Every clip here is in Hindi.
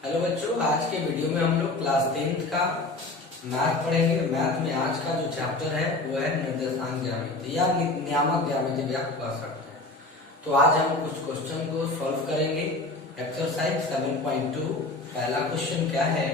हेलो बच्चों, आज के वीडियो में हम लोग क्लास 10th का मैथ पढ़ेंगे। मैथ में आज का जो चैप्टर है वो है निर्देशांक ज्यामिति या नियामक ज्यामिति भी आप कह सकते हैं। तो आज हम कुछ क्वेश्चन को सॉल्व करेंगे। एक्सरसाइज 7.2 पहला क्वेश्चन क्या है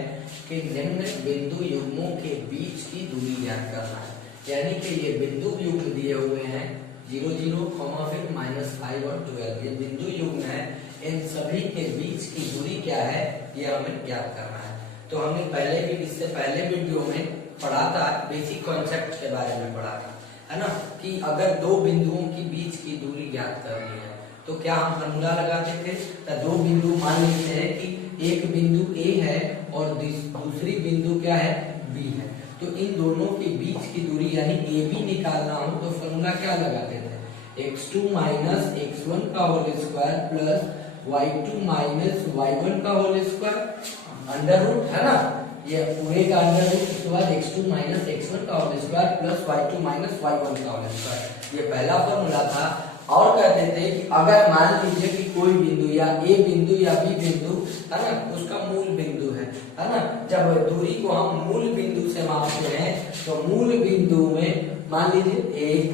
कि निम्न बिंदु युग्मों के बीच की दूरी ज्ञात करना है। यानी कि ये बिंदु युग्म दिए हुए हैं 0 0, फिर -5 और 12। ये बिंदु युग्म है, इन सभी के बीच की दूरी क्या है ये हमें ज्ञात करना है। तो हमने पहले भी इससे पहले वीडियो में पढ़ा था, बेसिक कॉन्सेप्ट के बारे में पढ़ा था, है ना, कि अगर दो बिंदुओं के बीच की दूरी ज्ञात करनी है तो क्या हम फॉर्मूला लगाते थे। तो दो बिंदु मान लेते हैं कि एक बिंदु A है और दूसरी बिंदु क्या है B है। तो इन दोनों के बीच की दूरी यानी AB निकालना हो तो फॉर्मूला क्या लगाते थे, x2 माइनस x1 का whole square plus y2 minus y1 का होल स्क्वायर अंडर रूट, है ना, ये पूरे का अंडर रूट, उसके बाद x2 माइनस x1 का whole square plus y2 minus y1 का होल स्क्वायर। ये पहला फॉर्मूला था। और कहते थे कि अगर मान लीजिए कि कोई बिंदु या A बिंदु या B बिंदु, है ना, उसका मूल बिंदु है ना, जब दूरी को हम मूल बिंदु से मापते हैं तो मूल बिंदु में मान लीजिए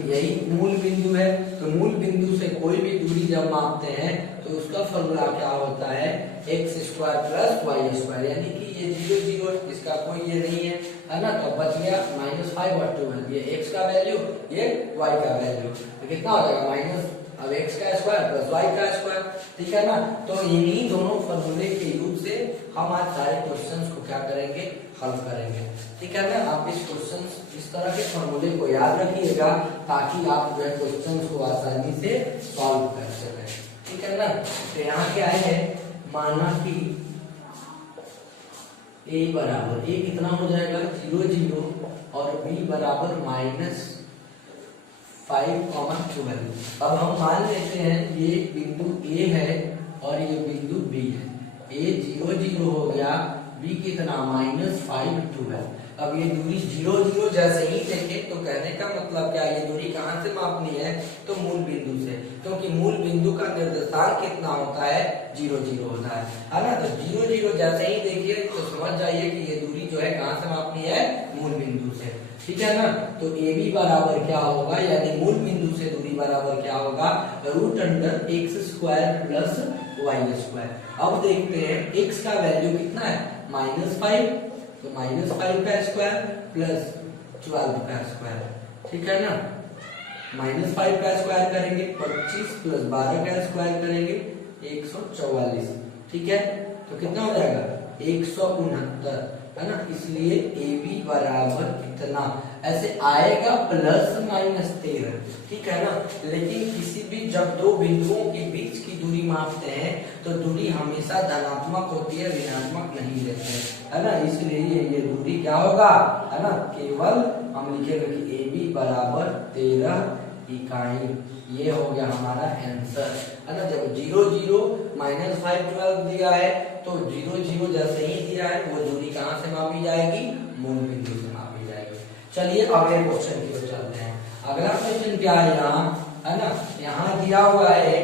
यही मूल बिंदु है, तो मूल बिंदु से कोई भी दूरी जब मापते हैं तो उसका फॉर्मूला क्या होता है, x square plus Y square. यानी कि ये 0 0, इसका कोई ये नहीं है ना, तो बच गया -5 और 12। ये x का वैल्यू, ये y का वैल्यू, तो कितना हो जाएगा माइनस अब x का स्क्वायर प्लस y का स्क्वायर, ठीक है ना। तो इन्हीं दोनों फॉर्मूले के यूज से हम आज सारे क्वेश्चंस को क्या करेंगे, हल करेंगे, ठीक है ना। आप इस क्वेश्चन इस तरह के फॉर्मूले को याद रखिएगा ताकि आप जो है क्वेश्चंस को आसानी से सॉल्व कर सकें, ठीक है ना। तो यहाँ क्या है, माना कि a बराबर a कितना हो जाएगा 0 0 और b बराबर -5, 12। अब हम मान लेते हैं ये बिंदु a है और ये बिंदु b है। a 0 0 हो गया, b कितना -5 12। अब ये दूरी 0 0 जैसे ही देखे तो कहने का मतलब क्या, ये दूरी कहाँ से मापनी है, तो मूल बिंदु से, क्योंकि मूल बिंदु का निर्देशांक कितना होता है 0 0 होता है ना। तो 0 0 जैसे ही देखिए तो समझ जाइए कि ये दूरी जो है कहाँ से मापनी है, मूल बिंदु से, ठीक है ना। तो AB बराबर क्या होगा, यानी मूल बिंदु से दूरी बराबर क्या होगा, √x² प्लस y²। अब देखते हैं x का वैल्यू कितना है -5, तो -5 का स्क्वायर प्लस 12 का स्क्वायर, ठीक है ना। -5 का स्क्वायर करेंगे 25 प्लस 12 का स्क्वायर करेंगे 144, ठीक है। तो कितना हो जाएगा 169, है ना। इसलिए AB बराबर कितना ऐसे आएगा ±13, ठीक है ना। लेकिन किसी भी जब दो बिंदुओं के बीच की दूरी मापते हैं तो दूरी हमेशा धनात्मक होती है, ऋणात्मक नहीं लेते हैं, है ना। इसलिए ये दूरी क्या होगा, है ना, केवल हम लिखेंगे कि AB बराबर 13 इकाई। ये हो गया हमारा आंसर, है ना। जब 0 0 -5 12 दिया है तो 0 0 जैसे ही दिया है वो दूरी कहाँ से मापी जाएगी, मूल बिंदु से मापी जाएगी। चलिए अगले क्वेश्चन की ओर चलते हैं। अगला क्वेश्चन क्या है यहाँ, है ना, यहाँ दिया हुआ है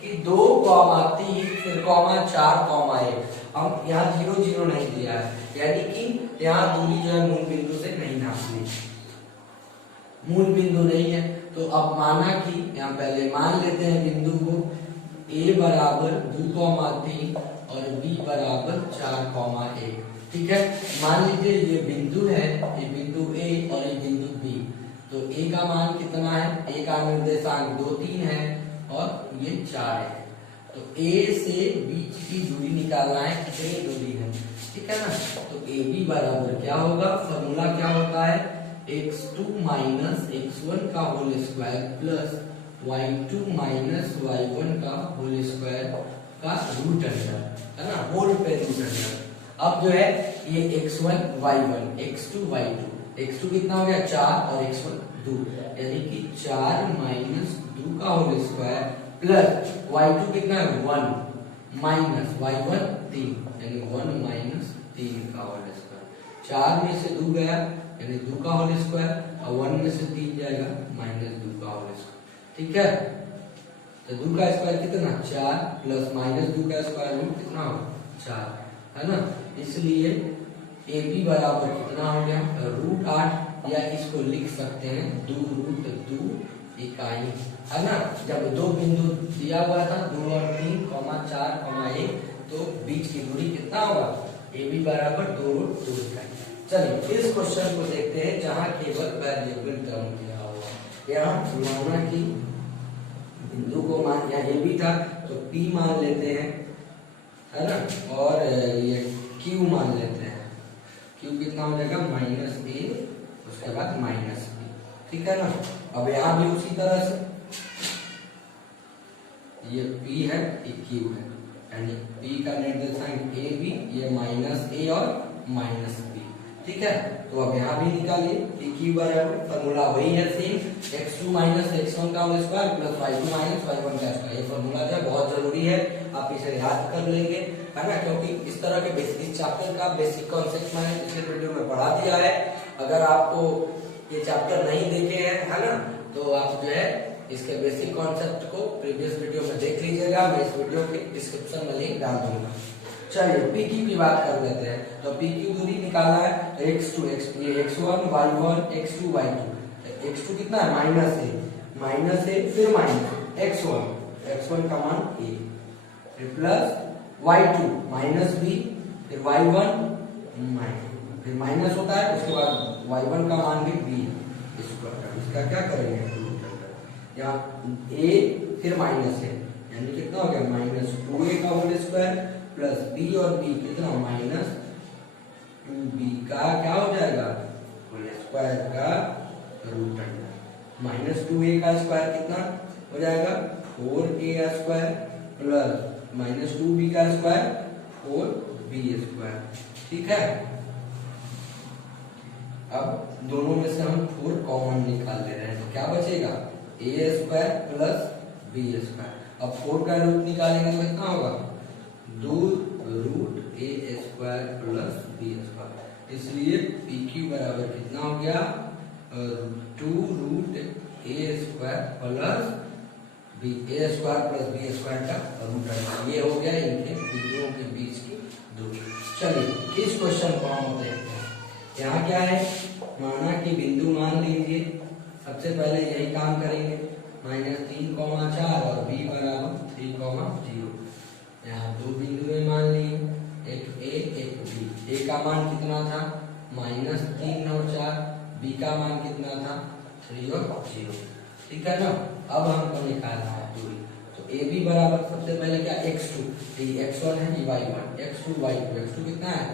कि 2,3 फिर 4,1। अब यहाँ 0 0 नहीं दिया है, यानी कि यहाँ दूरी जो है मूल बिंदु से नहीं नापनी, मूल बिंदु नहीं है। तो अब माना कि यहाँ पहले मान लेते हैं बिंदु को a बराबर 2,3 और b बराबर 4,1, ठीक है। मान लीजिए ये बिंदु है, ये बिंदु a और ये बिंदु b। तो a का मान कितना है, a का निर्देशांक 2 3 है और ये 4 है। तो a से बीच की दूरी निकालना है, कितनी दूरी है, ठीक है ना। तो ab बराबर क्या होगा, फॉर्मूला क्या होता है, x2 माइनस x1 का whole square plus y2 minus y1 का होल स्क्वायर का रूट अंडर, है ना, होल पे रूट अंडर। अब जो है ये x1 y1 x2 y2, x2 कितना हो गया 4 और x1 2, यानी कि 4 माइनस 2 का होल स्क्वायर प्लस y2 कितना है 1 माइनस y1 3, यानी 1 माइनस 3 का होल स्क्वायर। 4 में से 2 गया यानी 2 का होल स्क्वायर और 1 में से 3 जाएगा -2 का होल स्क्वायर, ठीक है। तो 2 का स्क्वायर कितना 4 प्लस -2 का स्क्वायर रूट कितना होगा 4। है ना। इसलिए ए बी बराबर कितना हो गया, √8, या इसको लिख सकते हैं 2√2 इकाई, है ना। जब दो बिंदु दिया हुआ था 2 और 3, 4, 1, तो बीच की दूरी कितना होगा, ए बी बराबर 2√2 इकाई। चलिए इस क्वेश्चन को देखते हैं जहां केवल वेरिएबल टर्म दिया हुआ। यहाँ माना कि बिंदु को मान, यहाँ ए बी था तो P मान लेते हैं, है ना, और ये Q मान लेते हैं। Q कितना हो जाएगा, -a, उसके बाद -b, ठीक है ना। अब यहाँ भी उसी तरह से ये P है, ये Q है, यानी P का निर्देशांक a b, ये -a और -b, ठीक है। तो अब यहाँ भी निकालिए कि Q बराबर, फॉर्मूला वही है सेम, x2 - x1 का whole square plus y2 - y1 का स्क्वायर। ये फॉर्मूला जो है बहुत जरूरी है, आप इसे याद कर लेंगे, है ना, क्योंकि इस तरह के बेसिक चैप्टर का बेसिक कॉन्सेप्ट मैंने पिछले वीडियो में पढ़ा दिया है। अगर आपको ये चैप्टर नहीं देखे हैं, है ना, तो आप जो है इसके बेसिक कॉन्सेप्ट को प्रीवियस वीडियो में देख लीजिएगा। मैं इस वीडियो के डिस्क्रिप्शन में लिंक डाल दूंगा। चलिए पी की बात कर लेते हैं। तो पी की दूरी निकालना है, तो x2 x1 y1 x2 y2, x2 कितना है, -a फिर x1 का मान a, फिर प्लस y2 -b, फिर y1 फिर माइनस होता है, उसके बाद y1 का मान भी b, इसका क्या करेंगे, यहाँ a फिर माइनस है, यानी कितना हो गया, -2a का होल स्क्वायर प्लस b, और b कितना, -2b का क्या हो जाएगा, होल स्क्वायर का रूट अंडर। -2a का स्क्वायर कितना हो जाएगा, 4a स्क्वायर प्लस -2b का स्क्वायर 4b स्क्वायर, ठीक है। अब दोनों में से हम 4 कॉमन निकाल ले रहे हैं, तो क्या बचेगा, a square plus b square. अब 4 का रूट निकालेंगे तो कितना होगा, 2√a square plus b square. इसलिए PQ बराबर कितना हो गया, 2√a square plus a square plus b square का रूट है। ये हो गया इनके बिंदुओं के बीच की दूरी। चलिए इस क्वेश्चन को हम देखते हैं। यहाँ क्या है, माना कि बिंदु मान लीजिए, सबसे पहले यही काम करेंगे, -3, 4 और b बराबर 3, 0। यहाँ दो बिंदु मान लिए, एक a एक b। a का मान कितना था, -3 और 4, b का मान कितना था, 3 और 0, ठीक है ना। अब हमको निकालना है दूरी, तो ए बी बराबर सबसे पहले क्या, x2, ये x1 है, ये y1, x2 y2, x2 कितना है,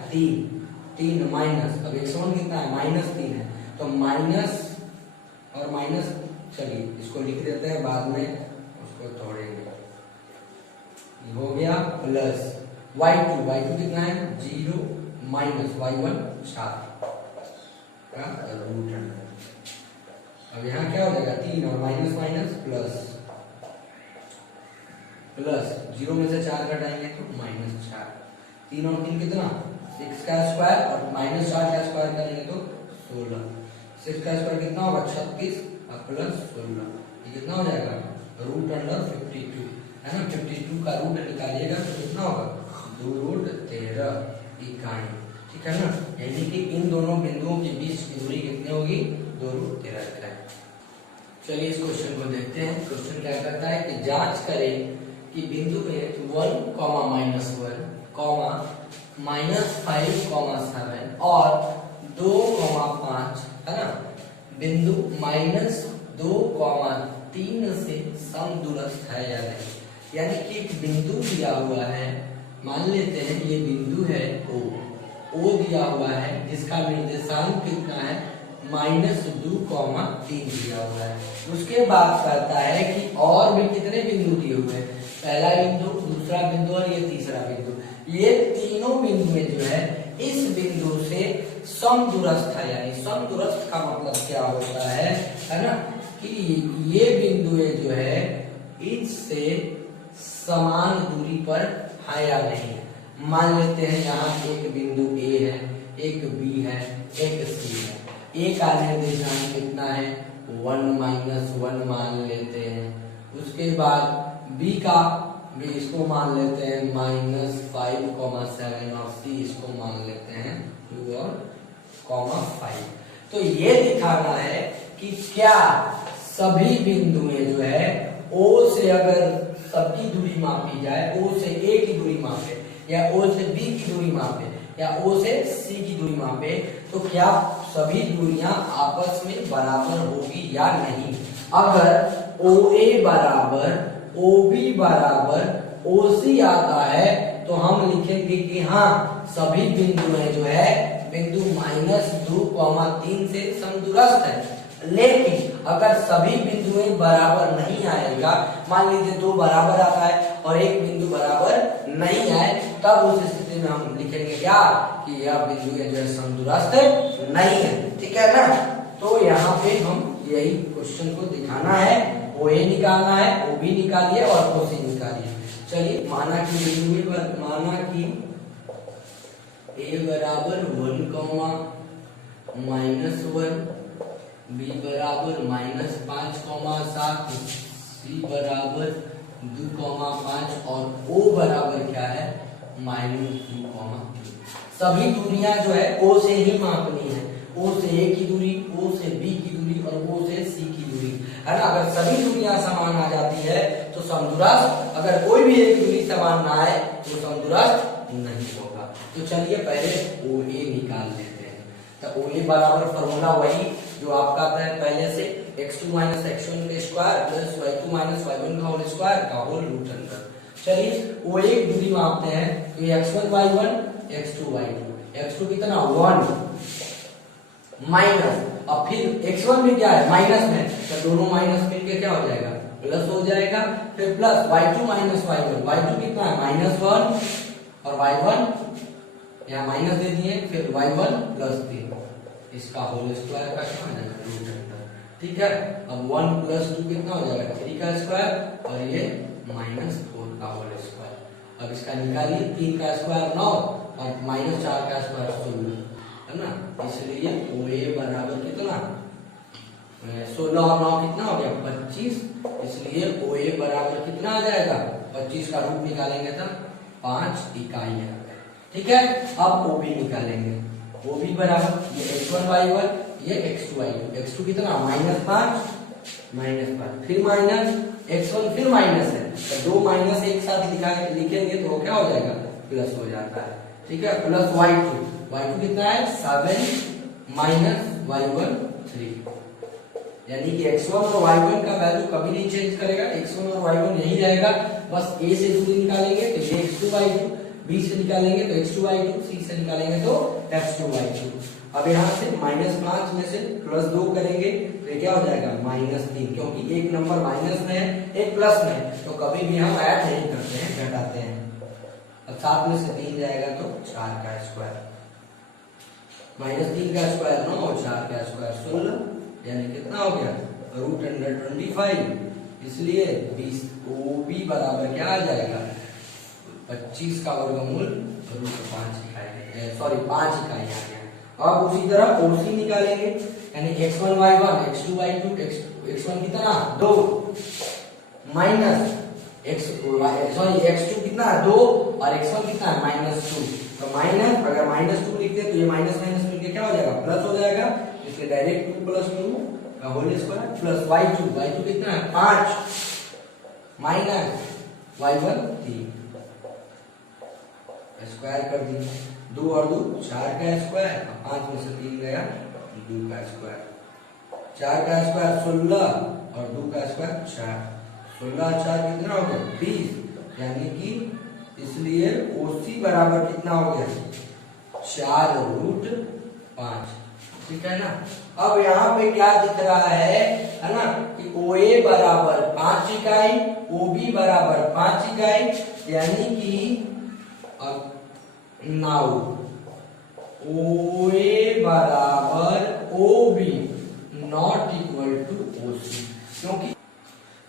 3 माइनस, अब x1 कितना है, -3 है, तो माइनस और माइनस, चलिए इसको लिख देते हैं, बाद में उसको तोड़ेंगे, हो गया प्लस y2 कितना है, 0 माइनस y1 4 का रूट अंडर। अब यहाँ क्या हो जाएगा, 3 और माइनस प्लस 0 में से 4 घटाएंगे तो -4, 3 और 3 कितना, 6 का स्क्वायर, और -4 का स्क्वायर करेंगे तो 16, 6 का स्क्वायर कितना होगा, 36 और प्लस 16, ये कितना हो जाएगा, रूट अंडर 52, है ना। 52 का रूट निकालिएगा तो कितना होगा, 2√13 इकाई, ठीक है ना। यानी कि इन दोनों बिंदुओं के बीच की दूरी कितनी होगी, 2√13 इकाई। चलिए इस क्वेश्चन को देखते हैं। क्वेश्चन क्या कहता है कि जांच करें कि बिंदु में 1, -1, -5, 7 और 2, 5, है ना, बिंदु -2, 3 से समदूरस्थ है या नहीं। यानी कि एक बिंदु दिया हुआ है, मान लेते हैं ये बिंदु है O दिया हुआ है, जिसका निर्देशांक कितना है, -2, 3 दिया हुआ है। उसके बाद कहता है कि और भी कितने बिंदु दिए हुए हैं, पहला बिंदु, दूसरा बिंदु और ये तीसरा बिंदु। ये तीनों बिंदु जो है इस बिंदु से समदूरस्थ है, यानी समदूरस्थ का मतलब क्या होता है ना, कि ये बिंदु जो है इससे समान दूरी पर है या नहीं। मान लेते हैं यहाँ एक बिंदु A है, एक B है, एक C है। A का निर्देशांक कितना है, 1, -1 मान लेते हैं। उसके बाद B का बी इसको मान लेते हैं -5,7 और सी इसको मान लेते हैं 2 और 5। तो ये दिखाना है कि क्या सभी बिंदुएं जो है O से अगर सबकी दूरी मापी जाए, O से A की दूरी मापे या O से B की दूरी मापे या O से C की दूरी मापे, तो क्या सभी दूरियां आपस में बराबर होगी या नहीं। अगर OA बराबर OB बराबर OC आता है तो हम लिखेंगे कि हाँ सभी बिंदुएं जो है बिंदु -2,3 से समदूरस्थ है। लेकिन अगर सभी बिंदुएं बराबर नहीं आएगा, मान लीजिए 2 बराबर आता है और एक बिंदु बराबर नहीं आए, तब उस स्थिति में हम लिखेंगे क्या कि यह बिंदु जो है समदूरस्थ नहीं है। ठीक है ना। तो यहाँ पे हम यही क्वेश्चन को दिखाना है, OA निकालना है, OB निकालिए और OC निकालिए। चलिए माना कि बिंदु पर माना कि A बराबर 1, -1, B बराबर -5,7, C बराबर 2,5 और O बराबर क्या है -2,3। सभी दूरियां जो है O से ही मापनी है। O से A की दूरी, O से B की दूरी और O से C की दूरी, है ना। अगर सभी दूरियां समान आ जाती है तो समदूरस्थ, अगर कोई भी एक दूरी समान ना आए तो समदूरस्थ नहीं होगा। तो चलिए पहले OA निकाल लेते हैं। तो OA बराबर फॉर्मूला वही जो आपका आता है पहले से, x2 - x1 का स्क्वायर प्लस y2 - y1 का होल स्क्वायर का होल रूट अंडर। चलिए OA की दूरी मापते हैं। तो x1 y1 x2 y2, x2 कितना 1 माइनस, अब फिर x1 भी क्या है माइनस में, तो दोनों माइनस मिलके क्या हो जाएगा प्लस हो जाएगा। फिर प्लस y2 - y1, y2 कितना है -1 और y1 यहाँ माइनस दे दिए, फिर y1 + 3 इसका होल स्क्वायर का क्या हो जाएगा रूट अंडर। ठीक है। अब 1 + 2 कितना हो जाएगा 3 का स्क्वायर और ये -4 का होल स्क्वायर। अब इसका निकालिए, 3 का स्क्वायर 9 और -4 का स्क्वायर 16, है ना। इसलिए OA बराबर कितना 16 और 9 कितना हो गया 25। इसलिए OA बराबर कितना आ जाएगा 25 का रूट निकालेंगे तो 5 इकाई है। ठीक है। अब OB निकालेंगे। OB बराबर ये x1 y1 ये x2 y2, x2 कितना -5 फिर माइनस x1 फिर माइनस है, तो 2 माइनस एक साथ लिखेंगे तो क्या हो जाएगा प्लस हो जाता है। ठीक है। प्लस y2 कितना है 7 -y1 3, यानी कि x1 और y1 का वैल्यू कभी नहीं चेंज करेगा, x1 और y1 यही रहेगा। बस A से दूरी निकालेंगे तो ये x2 y2, B से निकालेंगे तो x2 y2, C से निकालेंगे तो x2 y2। अब यहाँ से -5 में से +2 करेंगे तो क्या हो जाएगा -3, क्योंकि एक नंबर माइनस में है एक प्लस में है, तो कभी भी हम ऐड नहीं करते हैं, घटाते हैं। अब 7 में से 3 जाएगा तो 4 का स्क्वायर, -3 का स्क्वायर 9 और 4 का स्क्वायर 16, यानी कितना हो गया √25। इसलिए OB बराबर क्या आ जाएगा 25 का वर्गमूल √5 इकाई, सॉरी 5 इकाई आ गया। अब उसी तरह OC निकालेंगे, यानी x1 y1 x2 y2, x1 कितना 2 माइनस x2 कितना 2 और x1 कितना -2, तो माइनस, अगर -2 लिखते हैं तो ये माइनस मिलके क्या हो जाएगा प्लस हो जाएगा। इसलिए डायरेक्ट 2 + 2 का होल स्क्वायर प्लस y2 कितना है 5 माइनस y1 3 स्क्वायर कर दिए, 2 और 2 4 का स्क्वायर, 5 में से 3 गया 2 का स्क्वायर, 4 का स्क्वायर 16 और 2 का स्क्वायर 4, 16 और 4 कितना हो गया 20, यानी कि इसलिए OC बराबर कितना हो गया 4√5। ठीक है ना। अब यहाँ पे क्या दिख रहा है ना कि OA बराबर 5 इकाई, OB बराबर 5 इकाई, यानी कि अब नाउ OA बराबर OB not equal to OC, क्योंकि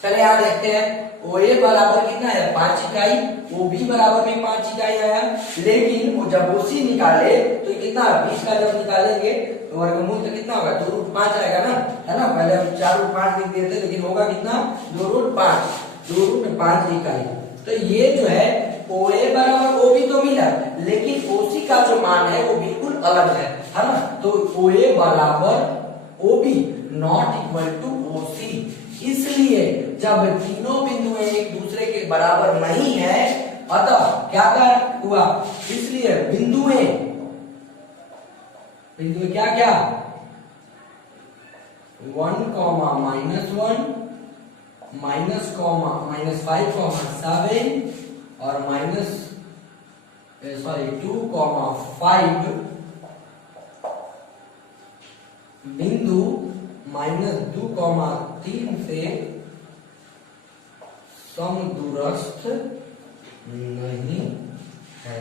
चले यहाँ देखते हैं OA बराबर कितना है 5 इकाई, OB बराबर भी 5 इकाई आया, लेकिन वो जब OC निकाले तो कितना 20 का जब निकालेंगे तो वर्गमूल तो कितना होगा 2√5 आएगा ना, है ना। पहले हम 4√5 लिख दिए थे, लेकिन होगा कितना 2√5 इकाई। तो ये जो है OA बराबर OB तो मिला, लेकिन OC का जो मान है वो बिल्कुल अलग है ना। तो OA बराबर OB not equal to OC, इसलिए जब तीनों बिंदु एक दूसरे के बराबर नहीं है, अतः क्या हुआ, इसलिए बिंदुएं क्या क्या 1, -1, -5, -7 और -2, 5 बिंदु -2, 3 से समदूरस्थ नहीं है।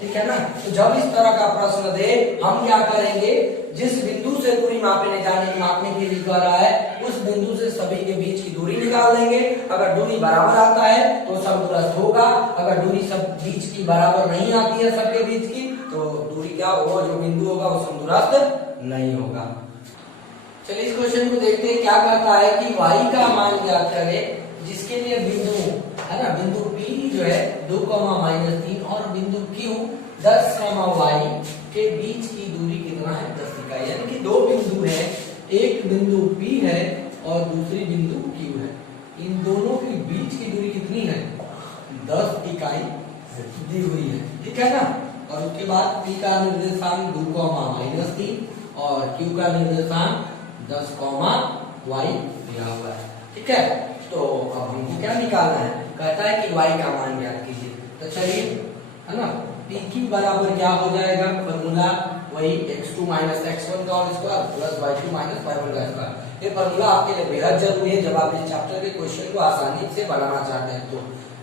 ठीक है ना। तो जब इस तरह का प्रश्न दे, हम क्या करेंगे, जिस बिंदु से दूरी मापने के लिए कह रहा है, उस बिंदु से सभी के बीच की दूरी निकाल देंगे। अगर दूरी बराबर आता है तो समदूरस्थ होगा, अगर दूरी सब बीच की बराबर नहीं आती है सबके बीच की, तो दूरी क्या होगा, जो बिंदु होगा वो समदूरस्थ नहीं होगा। चलिए इस क्वेश्चन को देखते हैं। क्या कहता है कि y का मान ज्ञात करें, जिसके लिए बिंदु है ना, बिंदु P जो है 2, -3 और बिंदु Q 10, y के बीच की दूरी कितना है, 10 इकाई। यानी कि दो बिंदु है, एक बिंदु P है और दूसरी बिंदु Q है। इन दोनों के बीच की दूरी कितनी है, 10 इकाई दी हुई है। ठीक है ना। और उसके बाद P का निर्देशांक 2, -3 और Q का निर्देशांक 10, y दिया हुआ है। ठीक है। तो अब हमको क्या निकालना है, कहता है कि y का मान ज्ञात कीजिए। तो चलिए, है ना, PQ बराबर क्या हो जाएगा, फॉर्मूला वही x2 - x1 का whole square plus y2 - y1 का स्क्वायर। ये फॉर्मूला आपके लिए बेहद जरूरी है जब आप इस चैप्टर के क्वेश्चन को आसानी से बनाना चाहते हैं, तो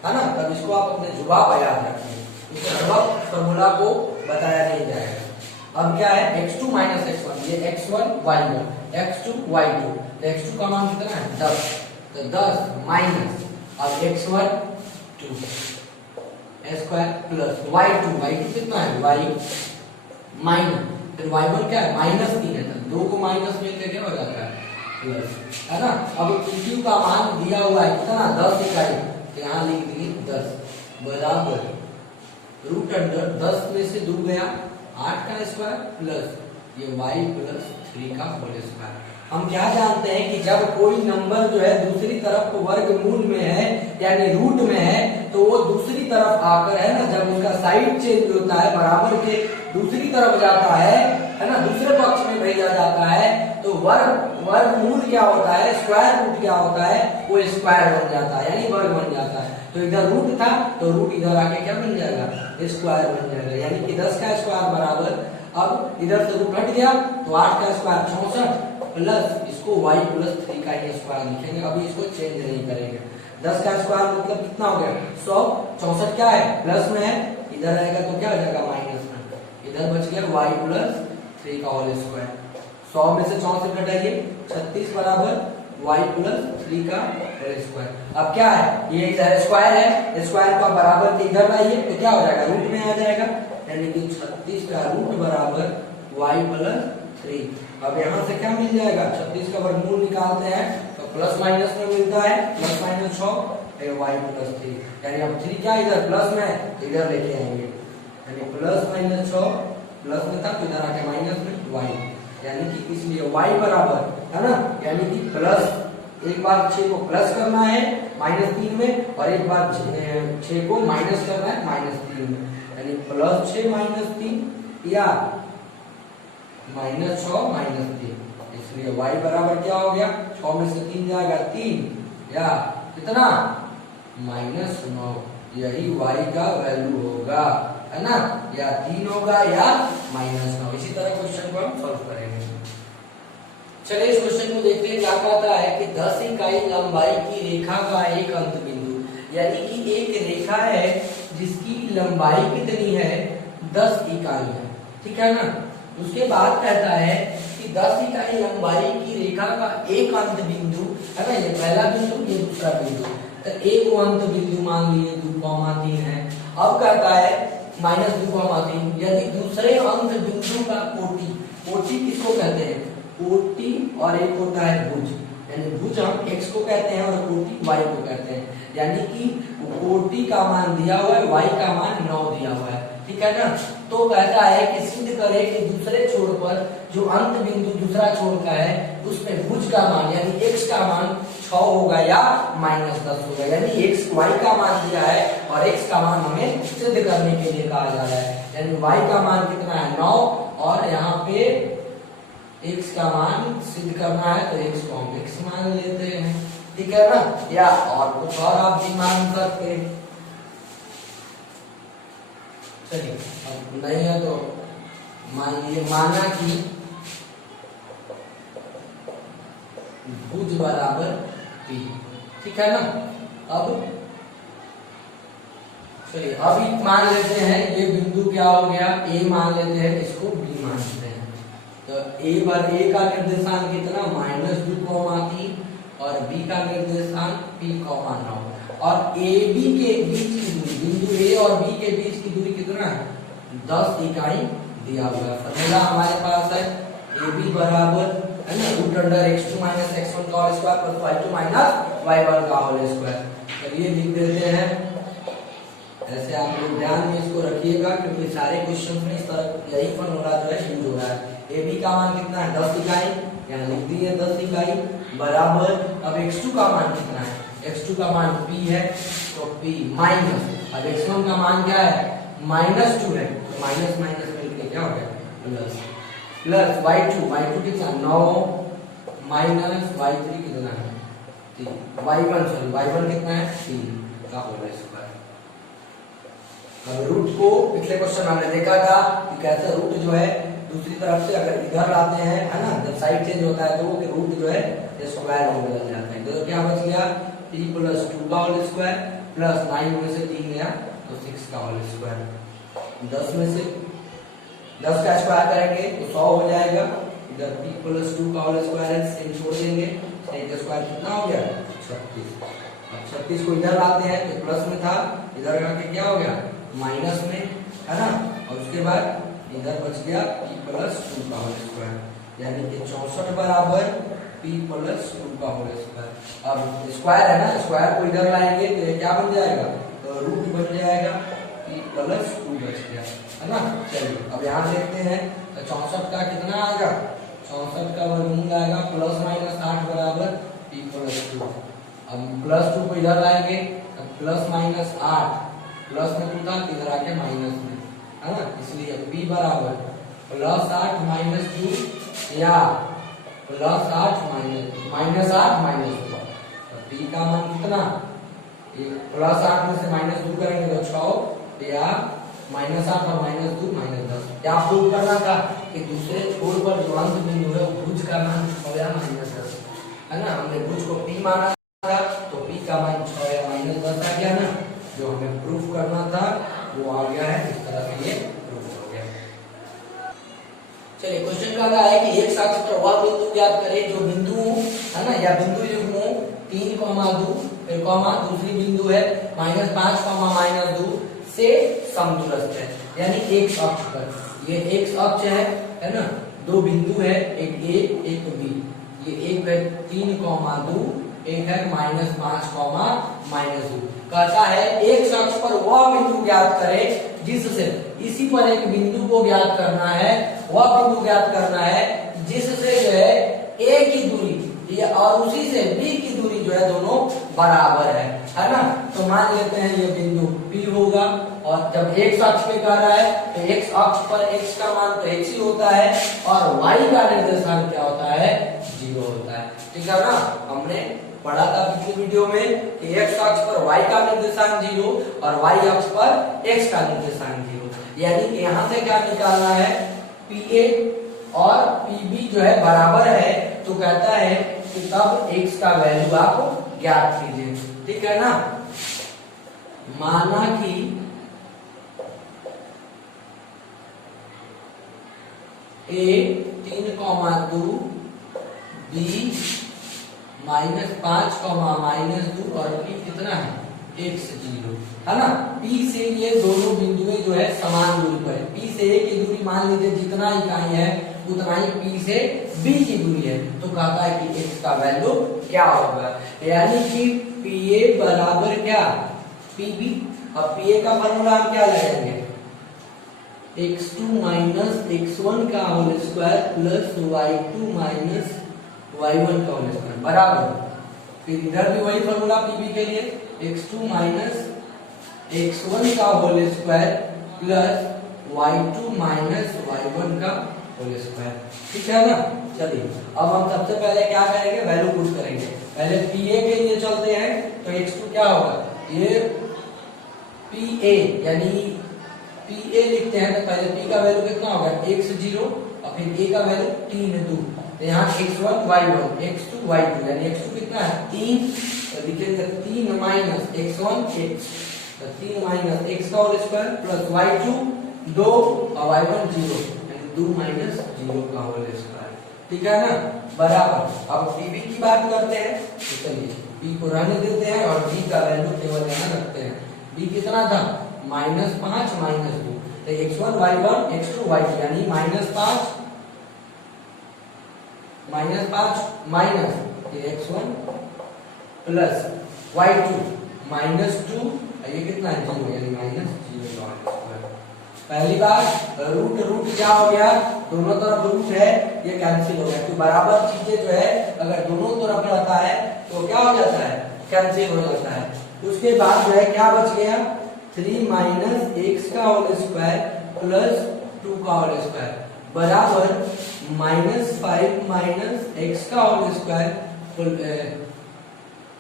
है ना, तब इसको आप अपने जुबान पर याद रखेंगे। इसके अलावा फॉर्मूला को बताया नहीं जाएगा। अब क्या है, x2 - x1, ये x1 y1, x2 y2, तो x2 का मान कितना है, 10, तो 10 माइनस और x1 2 स्क्वायर प्लस y2 कितना है, y माइनस, फिर y1 क्या है, -3 है, तो 2 को माइनस में क्या हो जाता है, प्लस, है ना। अब PQ का मान दिया हुआ है कितना, 10 इकाई, तो यहाँ लिख दिए 10 बराबर √10 में से 2 गया 8 का स्क्वायर प्लस ये y + 3 का होल स्क्वायर। हम क्या जानते हैं कि जब कोई नंबर जो है दूसरी तरफ वर्गमूल में है यानी रूट में है, तो वो दूसरी तरफ आकर, है ना, जब उसका साइड चेंज होता है, बराबर के दूसरी तरफ जाता है ना, दूसरे पक्ष में भेजा जाता है, तो वर्गमूल क्या होता है, स्क्वायर रूट क्या होता है, वो स्क्वायर बन जाता है, यानी वर्ग बन जाता है। तो इधर रूट था तो रूट इधर आके क्या बन जाएगा, स्क्वायर बन जाएगा। यानी कि 10 का स्क्वायर बराबर, अब इधर से रूट हट गया तो 8 का स्क्वायर 64 प्लस इसको y + 3 का ही स्क्वायर लिखेंगे। अभी इसको चेंज नहीं करेंगे। 10 का स्क्वायर मतलब कितना हो गया, 100, 64 क्या है, प्लस में है, इधर आएगा तो क्या हो जाएगा, माइनस में, इधर बच गया y + 3 का होल स्क्वायर। 100 में से 64 घटाइए, 36 बराबर y + 3 का होल स्क्वायर। अब क्या है, ये इधर स्क्वायर है, स्क्वायर का बराबर के इधर लाइए तो क्या हो जाएगा, रूट में आ जाएगा, यानी कि 36 का रूट बराबर y + 3। अब यहाँ से क्या मिल जाएगा, 36 का वर्गमूल निकालते हैं तो प्लस माइनस में मिलता है, प्लस माइनस 6 y + 3, यानी अब 3 क्या इधर प्लस में है, इधर लेके आएंगे, यानी प्लस माइनस 6 प्लस में था तो इधर आके माइनस में y, यानी कि इसलिए y बराबर, है ना, यानी कि प्लस एक बार 6 को प्लस करना है -3 में और एक बार 6 को माइनस करना है -3 में, यानी +6 - 3 या -6 - 3। इसलिए y बराबर क्या हो गया, 6 में से 3 जाएगा 3 या कितना -9, यही y का वैल्यू होगा, है ना, या 3 होगा या -9। इसी तरह क्वेश्चन को हम सॉल्व करेंगे। चलिए इस क्वेश्चन को देखते हैं। क्या कहता है कि 10 इकाई लंबाई की रेखा का एक अंत बिंदु, यानी कि एक रेखा है जिसकी लंबाई कितनी है, 10 इकाई है। ठीक है ना। उसके बाद कहता है कि 10 इकाई लंबाई की रेखा का एक अंत बिंदु, है ना, ये पहला बिंदु, ये दूसरा बिंदु, तो एक अंत बिंदु मान लिए 2,3 है। अब कहता है -2,3, यदि दूसरे अंत बिंदु का कोटि, कोटि किसको कहते हैं, कोटि, और एक होता है भुज, यानी भुज हम x को कहते हैं और कोटि y को कहते हैं। यानी कि कोटि का मान दिया हुआ है, y का मान 9 दिया हुआ है, ठीक है ना। तो कहता है कि सिद्ध करें कि दूसरे छोर पर जो अंत बिंदु दूसरा छोर का है उसमें भुज का मान यानी x का मान 6 होगा या -10 होगा। यानी x y का मान दिया है और x का मान हमें सिद्ध करने के लिए कहा जा रहा है। यानी y का मान कितना है 9 और यहाँ पे x का मान सिद्ध करना है तो x को हम x मान लेते हैं, ठीक है ना। या और कुछ और आप भी मान सकते हैं। चलिए अब नहीं है तो मान लीजिए माना कि भुज बराबर p, ठीक है ना। अब चलिए अभी मान लेते हैं ये बिंदु क्या हो गया a मान लेते हैं, इसको b मान लेते हैं। तो a का निर्देशांक कितना -2,3 और b का निर्देशांक p,9 और AB के बीच की दूरी बिंदु A और B के बीच की दूरी कितना है 10 इकाई दिया हुआ है। फॉर्मूला हमारे पास है AB बराबर है ना √x2 - x1 का whole square plus y2 - y1 का होल स्क्वायर। चलिए लिख देते हैं। ऐसे आप लोग ध्यान में इसको रखिएगा क्योंकि सारे क्वेश्चन में इस तरह यही फॉर्मूला जो है यूज हो रहा है। AB का मान कितना है 10 इकाई, यहाँ लिख दिए 10 इकाई बराबर अब x2 का मान कितना है, x2 का मान p है तो p माइनस अब x1 का मान क्या है -2 है तो माइनस माइनस मिलके क्या हो गया प्लस प्लस y2 कितना 9 माइनस y3 कितना है 3 y1 कितना है 3 का होल स्क्वायर। अब रूट को पिछले क्वेश्चन हमने देखा था कि कैसे रूट जो है दूसरी तरफ से अगर इधर लाते हैं है ना जब साइड चेंज होता है तो वो रूट जो है स्क्वायर में बदल जाता है। तो क्या बच गया p + 2 का होल स्क्वायर प्लस 9 में से 3 गया तो 6 का होल स्क्वायर। 10 में से 10 का स्क्वायर करेंगे तो 100 हो जाएगा। इधर p + 2 का होल स्क्वायर है सेम छोड़ देंगे, 6 का स्क्वायर कितना हो गया 36। अब 36 को इधर लाते हैं तो प्लस में था, इधर आके क्या हो गया माइनस में है ना। और उसके बाद इधर बच गया p + 2 का होल स्क्वायर यानी कि 64 बराबर p + 2 का होल स्क्वायर। अब स्क्वायर है ना, स्क्वायर को इधर लाएंगे तो ये क्या बन जाएगा तो रूट बन जाएगा p + 2 बच गया है ना। चलिए अब यहाँ देखते हैं तो 64 का कितना आएगा 64 का वर्गमूल आएगा ±8 बराबर p + 2। अब +2 को इधर लाएंगे तो +−8 प्लस में 2 था इधर आके माइनस में है ना, इसलिए p बराबर +8 - 2 या +8 -8 -2 तो p का मान कितना +8 में से -2 करेंगे तो 6 या -8 और -2 -10। क्या प्रूव करना था कि दूसरे छोर पर जो अंत बिंदु है भुज का मान 6 या -10 है ना। हमने भुज को p माना था तो p का मान 6 या -10 आ गया ना। जो हमें प्रूफ करना था वो आ गया है, इस तरह से ये प्रूफ हो गया। चलिए क्वेश्चन का रहा है कि एक अक्ष पर वह बिंदु ज्ञात करें जो बिंदु है ना या बिंदु युग्म 3,2 फिर कॉमा दूसरी बिंदु है -5, -2 से समदूरस्थ है। यानी एक अक्ष पर ये एक अक्ष है ना, दो बिंदु है एक a एक b, ये एक है 3,2 एक है -5, -2। कहता है एक अक्ष पर वह बिंदु ज्ञात करें जिससे इसी पर एक बिंदु को ज्ञात करना है, वह बिंदु ज्ञात करना है जिससे जो है a की दूरी ये और उसी से b की दूरी जो है दोनों बराबर है ना। तो मान लेते हैं ये बिंदु p होगा और जब x अक्ष पे कह रहा है तो x अक्ष पर x का मान तो x ही होता है और y का निर्देशांक क्या होता है 0 होता है, ठीक है ना। हमने पढ़ा था पिछले वीडियो में कि x अक्ष पर y का निर्देशांक 0 और y अक्ष पर x का निर्देशांक 0। यानी कि यहाँ से क्या निकालना है PA और PB जो है बराबर है तो कहता है कि तब x का वैल्यू आप ज्ञात कीजिए, ठीक है ना। माना कि A 3,2 B -5, -2 और p कितना है x 0 है ना। p से ये दोनों बिंदुएं जो है समान दूरी पर है। p से a की दूरी मान लीजिए जितना इकाई है उतना ही P से B की दूरी है। तो कहता है कि x का वैल्यू क्या होगा, यानी कि PA बराबर क्या PB। अब PA का फॉर्मूला हम क्या लगाएंगे, x2 माइनस x1 का whole square plus y2 minus y1 का होल स्क्वायर बराबर, फिर इधर भी वही फॉर्मूला PB के लिए, x2 माइनस x1 का whole square plus y2 minus y1 का होल स्क्वायर। ठीक है ना। चलिए अब हम सबसे पहले क्या करेंगे, वैल्यू पुट करेंगे। पहले PA के लिए चलते हैं, तो x2 क्या होगा, ये PA यानी PA लिखते हैं तो पहले P का वैल्यू कितना होगा x0 और फिर A का वैल्यू 3 तो यहाँ x1 y1 x2 y2 यानी x2 कितना है 3, तो लिखेंगे 3 माइनस x1 x, तो 3 माइनस x का होल स्क्वायर प्लस y2 2 और y1 0 यानी 2 माइनस 0 का होल स्क्वायर। ठीक है ना, बराबर। अब PB की बात करते हैं, तो चलिए P को रहने देते हैं और B का वैल्यू केवल यहाँ रखते हैं। B कितना था -5 माइनस 2, तो x1 y1 x2 y2 यानी -5 माइनस x1 प्लस y2 -2, ये कितना है 0 यानी -0। पहली बात रूट क्या हो गया, दोनों तरफ रूट है ये कैंसिल हो गया, तो बराबर चीजें जो है अगर दोनों तरफ रहता है तो क्या हो जाता है, कैंसिल हो जाता है। उसके बाद जो है क्या बच गया, 3 माइनस x का होल स्क्वायर प्लस 2 का होल स्क्वायर बराबर -5 माइनस x का होल स्क्वायर,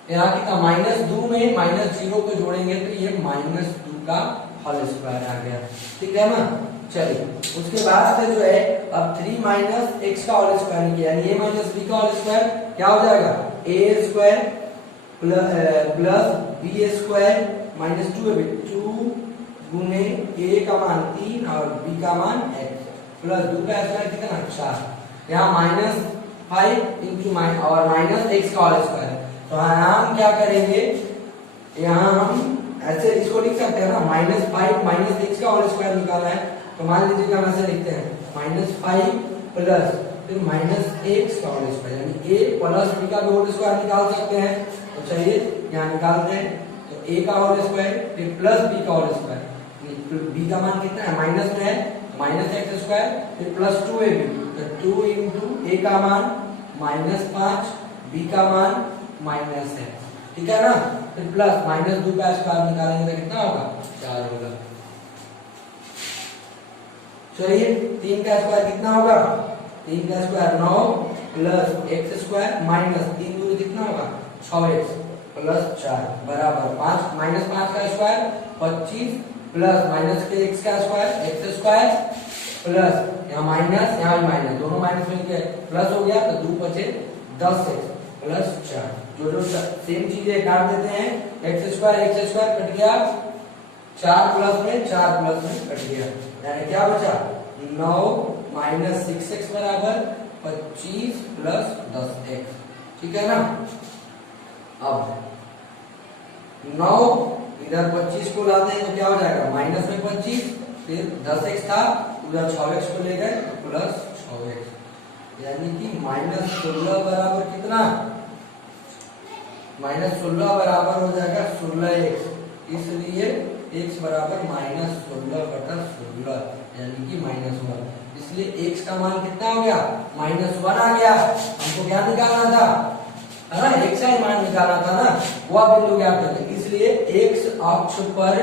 यहाँ कितना -2 में -0 को जोड़ेंगे तो ये -2 का होल स्क्वायर आ गया। ठीक है ना। चलिए उसके बाद से जो है अब 3 माइनस x का होल स्क्वायर किया यानी a माइनस b का होल स्क्वायर क्या हो जाएगा, a square plus b square minus 2 गुने a का मान 3 और b का मान x प्लस 2 का स्क्वायर कितना 4, यहाँ -5 इंटू और माइनस x का होल स्क्वायर। तो हम क्या करेंगे, यहाँ हम ऐसे इसको लिख सकते हैं ना, -5 माइनस x का होल स्क्वायर निकालना है, तो मान लीजिए हम ऐसे लिखते हैं -5 प्लस फिर -x का होल स्क्वायर यानी a प्लस b का भी होल स्क्वायर निकाल सकते हैं। तो चलिए यहाँ निकालते हैं, तो a का होल स्क्वायर फिर प्लस b का होल स्क्वायर, b का मान कितना है माइनस में है -x स्क्वायर फिर प्लस 2ab, तो 2 इंटू a का मान -5 b का मान माइनस है। ठीक है ना, फिर प्लस -2 का स्क्वायर निकालेंगे तो कितना होगा 4 होगा। चलिए 3 का स्क्वायर कितना होगा, 3 का square 9 plus x square minus 3 दूनी कितना होगा 6x प्लस 4 बराबर 5 का स्क्वायर 25 प्लस माइनस के x का स्क्वायर x स्क्वायर प्लस यहाँ माइनस यहाँ भी माइनस, दोनों माइनस मिलके प्लस हो गया तो 2 बचे 10x प्लस 4, जो सेम चीजें काट देते हैं, x स्क्वायर कट गया 4 प्लस में कट गया, यानी क्या बचा 9 माइनस 6x बराबर 25 प्लस 10x। ठीक है ना। अब 9 इधर 25 को लाते हैं तो क्या हो जाएगा माइनस में 25 फिर 10x था उधर 6x को ले गए तो प्लस 6x, यानी कि -16 बराबर कितना, -16 बराबर हो जाएगा 16x, इसलिए x बराबर -16/16 यानी कि -1, इसलिए x का मान कितना हो गया -1 आ गया। हमको क्या निकालना था, है ना, x का मान निकालना था ना, वह बिंदु ज्ञात करते, इसलिए x अक्ष पर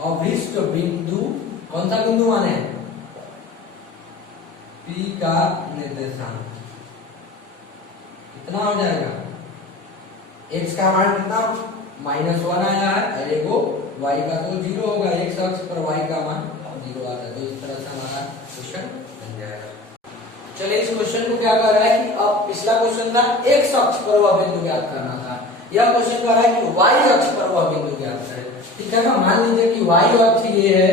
अभिष्ट बिंदु कौन सा बिंदु माने, P का निर्देशांक कितना हो जाएगा, x का मान कितना -1 आया है, अरे वो y का तो 0 होगा, x अक्ष पर y का मान 0 आता है। तो इस तरह से हमारा क्वेश्चन बन जाएगा। चलिए इस क्वेश्चन को क्या कर रहा है कि अब पिछला क्वेश्चन था x अक्ष पर वह बिंदु ज्ञात करना था, यह क्वेश्चन कर रहा है कि y अक्ष पर वह बिंदु ज्ञात करे। ठीक है ना, मान लीजिए कि y अक्ष ये है,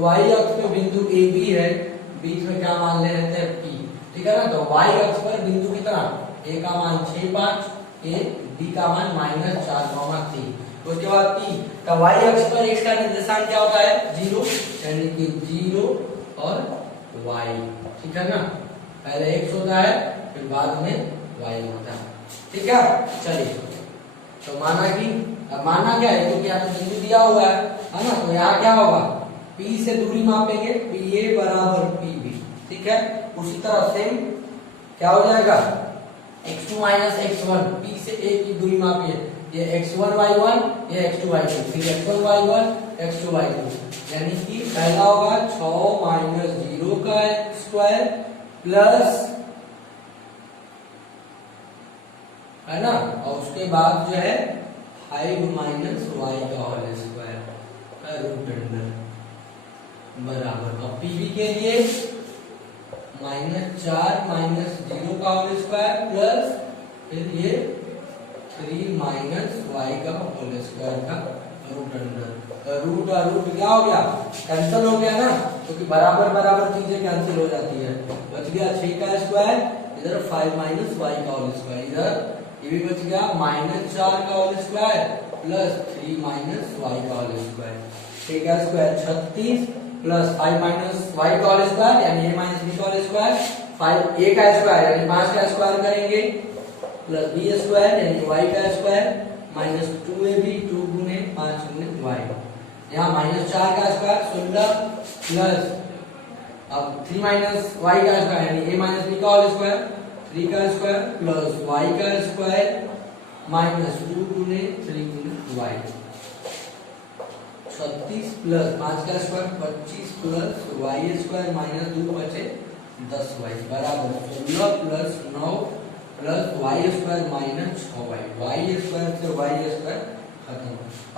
y अक्ष पे बिंदु AB है, बीच में क्या मान ले रहे थे P। ठीक है ना, तो y अक्ष पर बिंदु कितना, a का मान 6 5 a b का मान -4 3, उसके बाद p का y अक्ष पर x का निर्देशांक क्या होता है 0, यानी कि 0 और y, ठीक है ना। पहले x होता है फिर बाद में y होता है, ठीक है। चलिए तो माना कि अब माना क्या है, क्योंकि यहाँ बिंदु दिया हुआ है ना, तो यहाँ क्या होगा p से दूरी मापेंगे, pa बराबर pb, ठीक है। उसी तरह सेम क्या हो जाएगा x2 माइनस x1, p से a की दूरी मापिए, ये x1 y1, ये x2 y2, फिर x1 y1 x2 y2, यानी कि पहला होगा 6 माइनस 0 का स्क्वायर प्लस, है ना, और उसके बाद जो है 5 माइनस y का होल स्क्वायर का रूट अंडर बराबर, और pb के लिए -4 माइनस 0 का होल स्क्वायर प्लस फिर ये 3 माइनस y का होल स्क्वायर का रूट अंडर, रूट और रूट क्या हो गया कैंसिल हो गया ना, क्योंकि बराबर बराबर चीजें कैंसिल हो जाती है। बच गया 6 का स्क्वायर, इधर 5 माइनस y का होल स्क्वायर, इधर ये भी बच गया -4 का whole square plus 3 minus y का होल स्क्वायर, 6 का स्क्वायर 36 प्लस 5 माइनस y का होल स्क्वायर यानी a माइनस b का होल स्क्वायर, 5 a का स्क्वायर यानी 5 का स्क्वायर करेंगे प्लस b स्क्वायर यानी y का स्क्वायर माइनस 2ab 2 गुने 5 गुने y, यहाँ -4 का स्क्वायर 16 प्लस अब 3 माइनस y का स्क्वायर यानी a माइनस b का होल स्क्वायर 3 का स्क्वायर प्लस y का स्क्वायर माइनस 2 गुने 3 गुने y, 36 प्लस 5 का square 25 plus y square minus 2 बचे 10y बराबर 16 plus 9 plus y square minus 6y, y square से y स्क्वायर खत्म।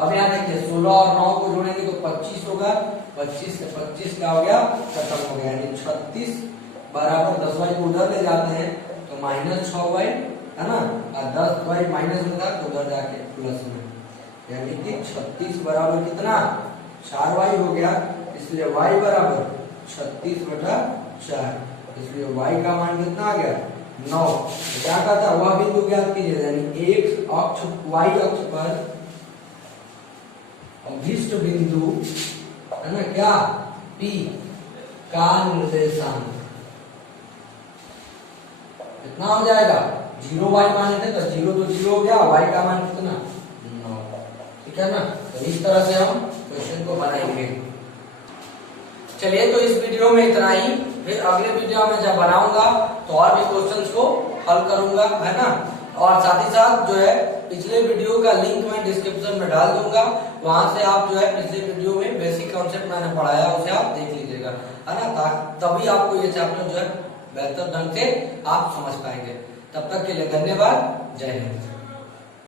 अब यहाँ देखिए 16 और 9 को जोड़ेंगे तो 25 होगा, 25 से 25 क्या हो गया खत्म हो गया, यानी 36 बराबर 10y को उधर ले जाते हैं तो माइनस 6y, है ना, और 10y माइनस में था तो उधर जाके प्लस में, यानी कि 36 बराबर कितना 4y हो गया, इसलिए y बराबर 36/4, इसलिए y का मान कितना आ गया 9। तो क्या कहता है वह बिंदु ज्ञात कीजिए, यानी एक अक्ष y अक्ष पर अभिष्ट बिंदु, है ना, क्या p का निर्देशांक कितना हो जाएगा 0y माने थे तो 0 तो 0 हो गया, y का मान कितना 9, ठीक है ना। तो इस तरह से हम क्वेश्चन को बनाएंगे। चलिए तो इस वीडियो में इतना ही, फिर अगले वीडियो में जब बनाऊंगा तो और भी क्वेश्चंस को हल करूंगा, है ना। और साथ ही साथ जो है पिछले वीडियो का लिंक मैं डिस्क्रिप्शन में डाल दूंगा, वहां से आप जो है पिछले वीडियो में बेसिक कॉन्सेप्ट मैंने पढ़ाया उसे आप देख लीजिएगा, है ना, तभी आपको ये चैप्टर जो है बेहतर ढंग से आप समझ पाएंगे। तब तक के लिए धन्यवाद, जय हिंद।